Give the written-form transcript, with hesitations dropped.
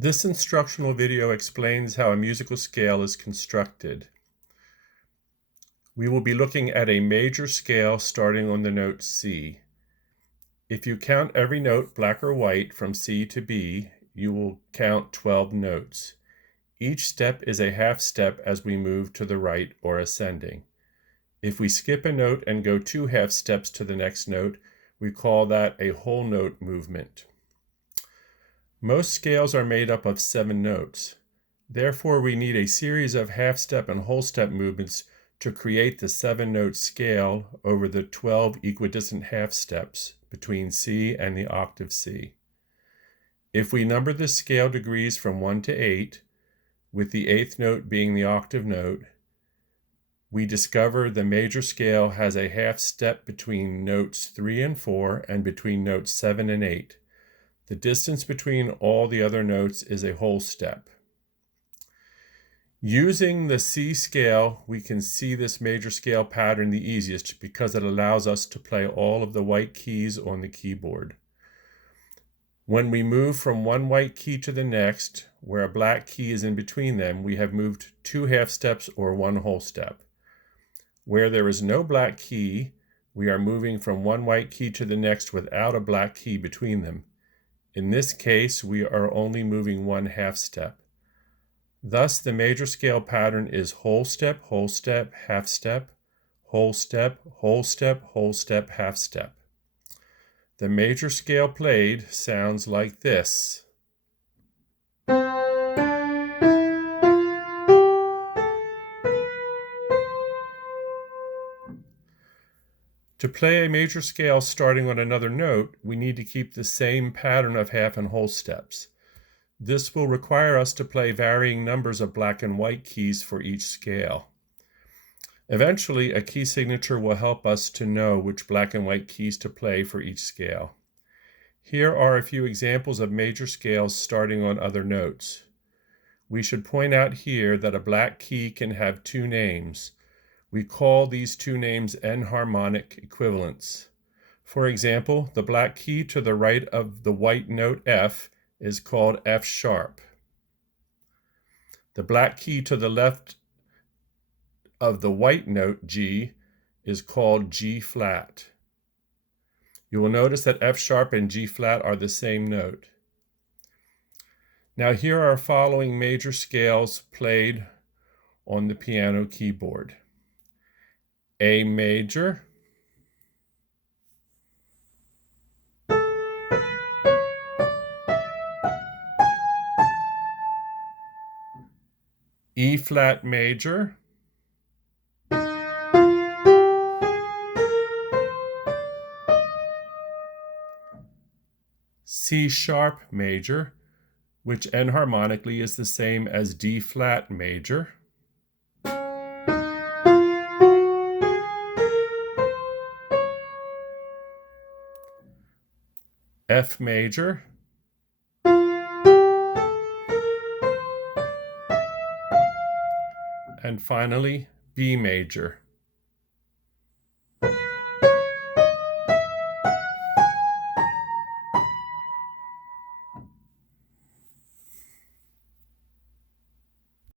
This instructional video explains how a musical scale is constructed. We will be looking at a major scale starting on the note C. If you count every note black or white from C to B, you will count 12 notes. Each step is a half step as we move to the right or ascending. If we skip a note and go 2 half steps to the next note, we call that a whole note movement. Most scales are made up of 7 notes. Therefore, we need a series of half-step and whole-step movements to create the 7-note scale over the 12 equidistant half steps between C and the octave C. If we number the scale degrees from 1 to 8, with the 8th note being the octave note, we discover the major scale has a half step between notes 3 and 4 and between notes 7 and 8. The distance between all the other notes is a whole step. Using the C scale, we can see this major scale pattern the easiest because it allows us to play all of the white keys on the keyboard. When we move from one white key to the next, where a black key is in between them, we have moved 2 half steps or 1 whole step. Where there is no black key, we are moving from one white key to the next without a black key between them. In this case, we are only moving 1 half step. Thus, the major scale pattern is whole step, half step, whole step, whole step, whole step, half step. The major scale played sounds like this. To play a major scale starting on another note, we need to keep the same pattern of half and whole steps. This will require us to play varying numbers of black and white keys for each scale. Eventually, a key signature will help us to know which black and white keys to play for each scale. Here are a few examples of major scales starting on other notes. We should point out here that a black key can have 2 names. We call these 2 names enharmonic equivalents. For example, the black key to the right of the white note F is called F sharp. The black key to the left of the white note G is called G flat. You will notice that F sharp and G flat are the same note. Now here are following major scales played on the piano keyboard. A major, E flat major, C sharp major, which enharmonically is the same as D flat major, F major, and finally B major.